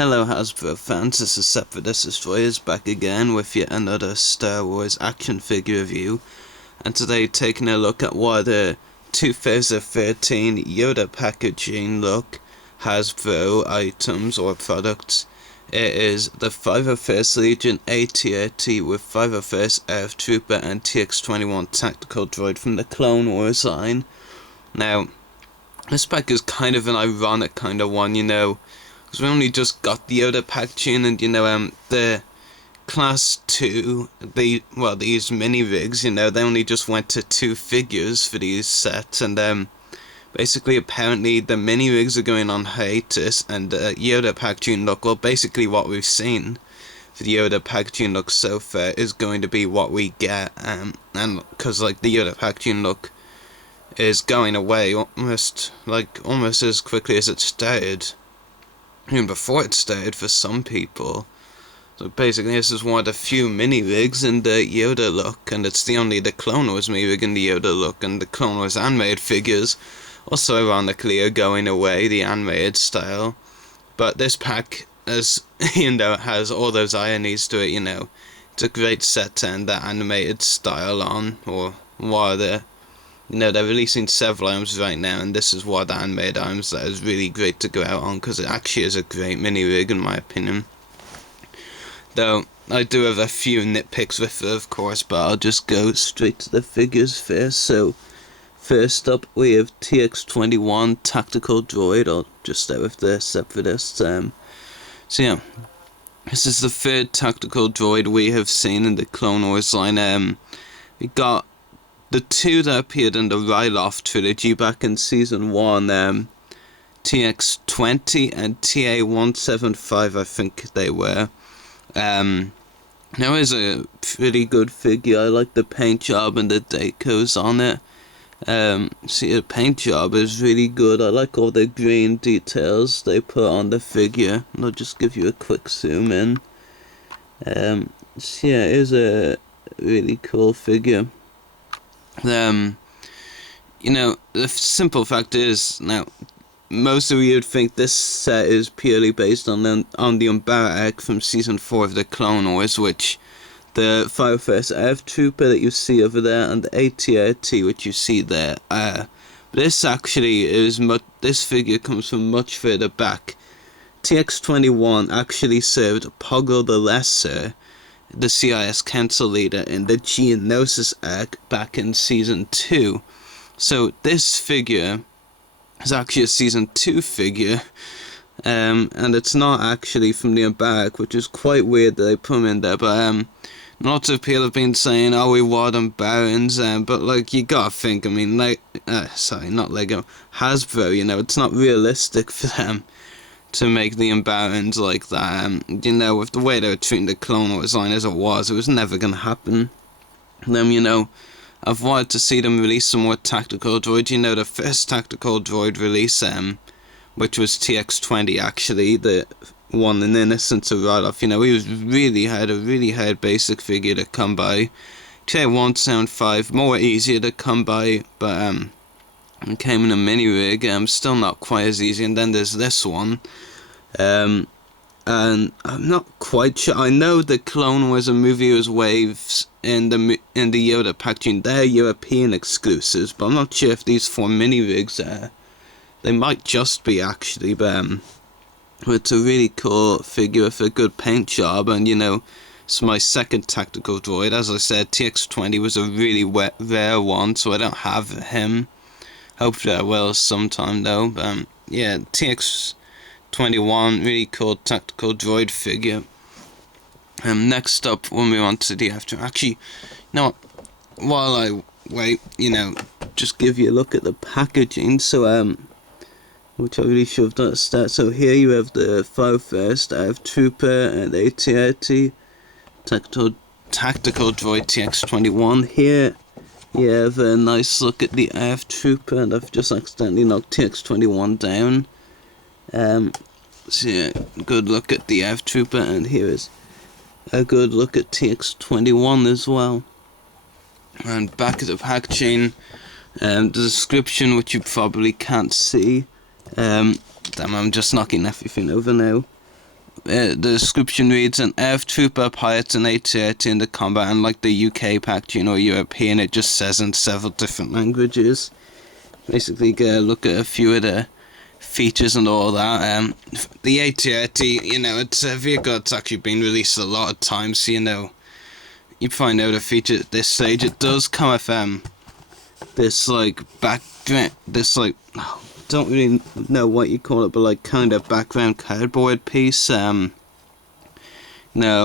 Hello Hasbro fans, this is Separatist Destroyers back again with yet another Star Wars action figure review, and today taking a look at what the 2013 Yoda packaging look Hasbro items or products. It is the 501st Legion AT-AT with 501st ARF Trooper and TX-21 tactical droid from the Clone Wars line. Now, this pack is kind of an ironic kind of one, because we only just got the Yoda packaging, and the class 2, these mini rigs, they only just went to 2 figures for these sets, and basically apparently the mini rigs are going on hiatus, and the Yoda packaging look, well, basically what we've seen for the Yoda packaging look so far is going to be what we get, and because the Yoda packaging look is going away almost as quickly as it started. Even before it started for some people. So basically this is one of the few mini rigs in the Yoda look, and it's the Clone Wars mini rig in the Yoda look, and the Clone Wars animated figures also ironically are going away, the animated style. But this pack, as it has all those ironies to it, it's a great set to end that animated style on, or what they're releasing several items right now, and this is one of the animated items that is really great to go out on, because it actually is a great mini rig in my opinion. Though I do have a few nitpicks with it, of course, but I'll just go straight to the figures first. So first up we have TX-21 tactical droid. I'll just start with the Separatists. This is the third tactical droid we have seen in the Clone Wars line. We got the 2 that appeared in the Ryloth trilogy back in Season 1, TX-20 and TA-175, I think they were. Now is a pretty good figure. I like the paint job and the decos on it. The paint job is really good. I like all the green details they put on the figure. And I'll just give you a quick zoom in. It is a really cool figure. The simple fact is, now, most of you would think this set is purely based on the Umbara arc from Season 4 of the Clone Wars, which the 501st ARF Trooper that you see over there, and the AT-AT which you see there, but this actually is this figure comes from much further back. TX-21 actually served Poggle the Lesser, the CIS Council leader, in the Geonosis arc back in Season 2. So this figure is actually a Season 2 figure, and it's not actually from the Umbara, which is quite weird that they put him in there, but lots of people have been saying, oh, we want Umbarans, but you gotta think, not Lego, Hasbro, it's not realistic for them to make the Umbarans like that. With the way they were treating the Clone Wars line as it was never gonna happen. I've wanted to see them release some more tactical droids. The first tactical droid release, which was TX-20 actually, the one in Innocence of Ryloth, he was a really hard basic figure to come by. TA-175, more easier to come by, but it came in a mini rig, still not quite as easy. And then there's this one, and I'm not quite sure. I know the Clone Wars and movie was waves in the Yoda packaging. They're European exclusives, but I'm not sure if these 4 mini rigs are. They might just be actually, but it's a really cool figure with a good paint job, and it's my second tactical droid. As I said, TX-20 was a really rare one, so I don't have him. Hopefully I will sometime though. But TX-21, really cool tactical droid figure. Next up, when we want to the after, actually, while I wait, just give you a look at the packaging. So which I really shoved at the start. So here you have the 501st ARF Trooper and AT-AT tactical droid TX-21. Here you have a nice look at the ARF Trooper, and I've just accidentally knocked TX-21 down. Good look at the ARF Trooper, and here is a good look at TX-21 as well. And back of the packaging, the description, which you probably can't see. Damn, I'm just knocking everything over now. The description reads, an ARF trooper pilots an AT-AT in the combat, and like the UK pack, you know, European, it just says in several different languages. Basically, get a look at a few of the features and all that. The AT-AT, you know, it's a vehicle that's actually been released a lot of times, so, you know, you probably know the feature at this stage. It does come with this like background, this like, don't really know what you call it, but like kind of background cardboard piece, no,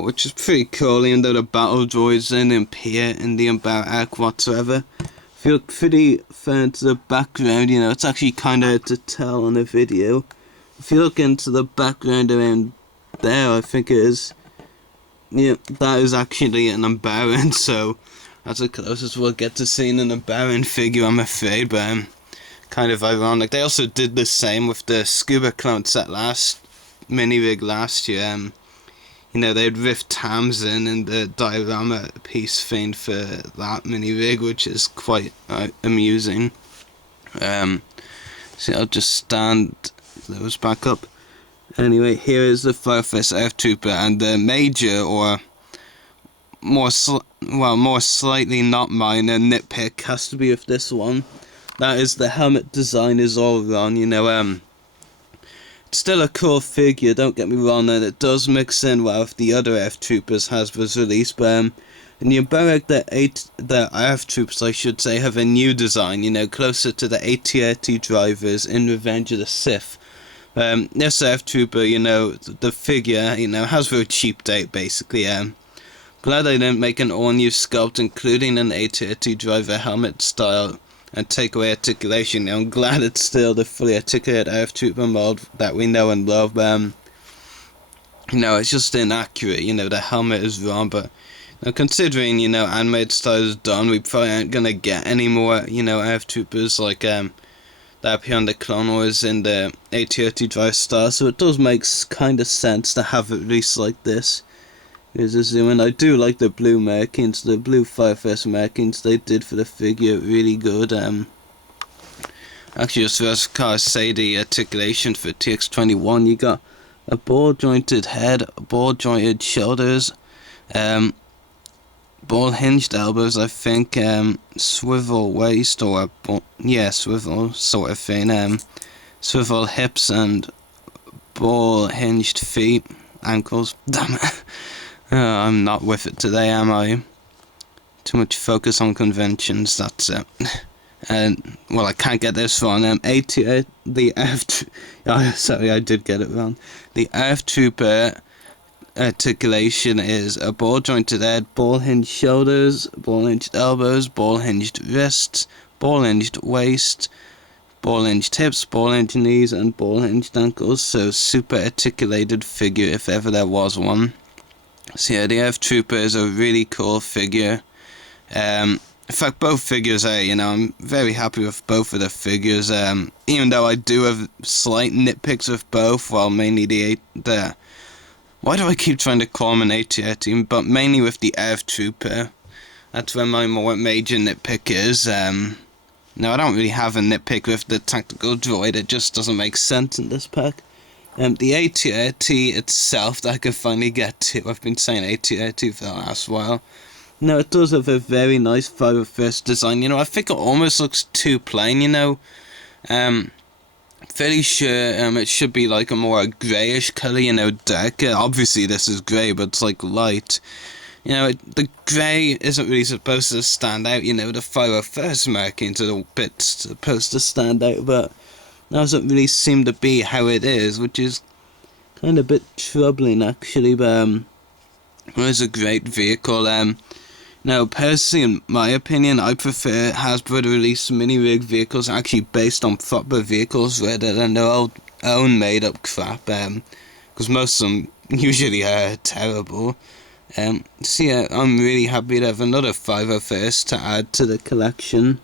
which is pretty cool, even though the battle droids didn't appear in the Unbound arc whatsoever. If you look pretty far into the background, you know, it's actually kind of hard to tell on the video. If you look into the background around there, I think it is, yeah, that is actually an Unbound, so that's the closest we'll get to seeing an Unbound figure, I'm afraid, but kind of ironic. They also did the same with the Scuba Clone set mini-rig last year. You know, they'd riffed Tamsin in the diorama piece thing for that mini-rig, which is quite amusing. So I'll just stand those back up. Anyway, here is the Firefest ARF Trooper, and the major, or more slightly not minor nitpick has to be with this one. That is, the helmet design is all wrong, you know. It's still a cool figure, don't get me wrong, and it does mix in well with the other ARF Troopers was released, but in the Unbound, the ARF Troopers, I should say, have a new design, you know, closer to the AT-AT drivers in Revenge of the Sith. This ARF Trooper, you know, the figure, you know, has a cheap date, basically. Glad they didn't make an all-new sculpt, including an AT-AT driver helmet style, and take away articulation. Now, I'm glad it's still the fully articulated ARF Trooper mold that we know and love. You know, it's just inaccurate. You know, the helmet is wrong, but now, considering, you know, animated style is done, we probably aren't gonna get any more, you know, ARF Troopers like that appear on the Clone Wars in the AT-AT drive style. So it does make kind of sense to have it released like this. Here's a zoom in. I do like the blue markings, the blue Firefest markings they did for the figure, really good. Actually, just first to say the articulation for TX-21, you got a ball jointed head, ball jointed shoulders, ball hinged elbows, I think, swivel waist, or swivel sort of thing, swivel hips and ball hinged feet, ankles. Damn it. I'm not with it today, am I? Too much focus on conventions, that's it. And, well, I can't get this wrong. The ARF... sorry, I did get it wrong. The ARF Trooper articulation is a ball jointed head, ball hinged shoulders, ball hinged elbows, ball hinged wrists, ball hinged waist, ball hinged hips, ball hinged knees, and ball hinged ankles. So, super articulated figure if ever there was one. So yeah, the ARF Trooper is a really cool figure. In fact, both figures are, you know, I'm very happy with both of the figures. Even though I do have slight nitpicks with both, well, mainly the why do I keep trying to call him an AT-AT, but mainly with the ARF Trooper. That's where my more major nitpick is. No, I don't really have a nitpick with the tactical droid, it just doesn't make sense in this pack. The AT-AT itself that I could finally get to, I've been saying AT-AT for the last while. No, it does have a very nice Firefest design, you know, I think it almost looks too plain, you know. Fairly sure it should be like a more greyish colour, you know, darker. Obviously this is grey, but it's like light. You know, the grey isn't really supposed to stand out, you know, the Firefest markings are a bit supposed to stand out, but doesn't really seem to be how it is, which is kind of a bit troubling actually, but it was a great vehicle. Now, personally, in my opinion, I prefer Hasbro to release mini-rig vehicles actually based on proper vehicles rather than their own made-up crap, because most of them usually are terrible. So yeah, I'm really happy to have another 501st to add to the collection.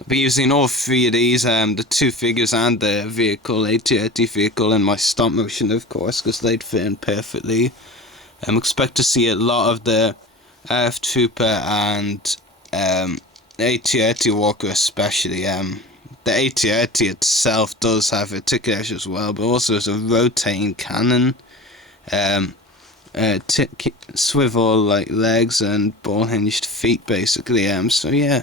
I'll be using all three of these, the two figures and the vehicle, AT-AT vehicle, in my stop motion, of course, because they'd fit in perfectly. Expect to see a lot of the ARF Trooper and AT-AT Walker especially, the AT-AT itself does have a ticket edge as well, but also it's a rotating cannon, swivel like legs and ball hinged feet basically. So yeah,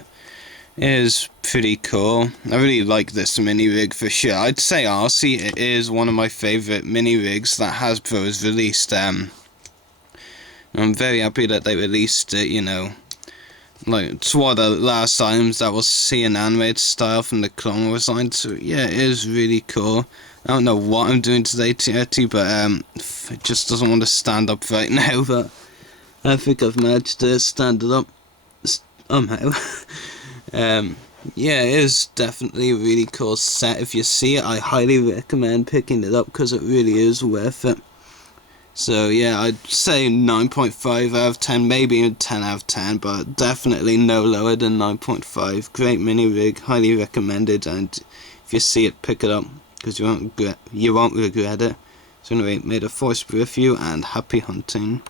it is pretty cool. I really like this mini rig for sure. I'd say honestly it is one of my favourite mini rigs that Hasbro has released. I'm very happy that they released it, you know. Like, it's one of the last times that we'll see an animated style from the Clone Wars line, so yeah, it is really cool. I don't know what I'm doing today, TRT, but it just doesn't want to stand up right now, but I think I've managed to stand it up somehow. Yeah, it is definitely a really cool set. If you see it, I highly recommend picking it up because it really is worth it. So yeah, I'd say 9.5 out of 10, maybe a 10 out of 10, but definitely no lower than 9.5. Great mini rig, highly recommended, and if you see it, pick it up because you won't regret it. So anyway, may the force be with you and happy hunting.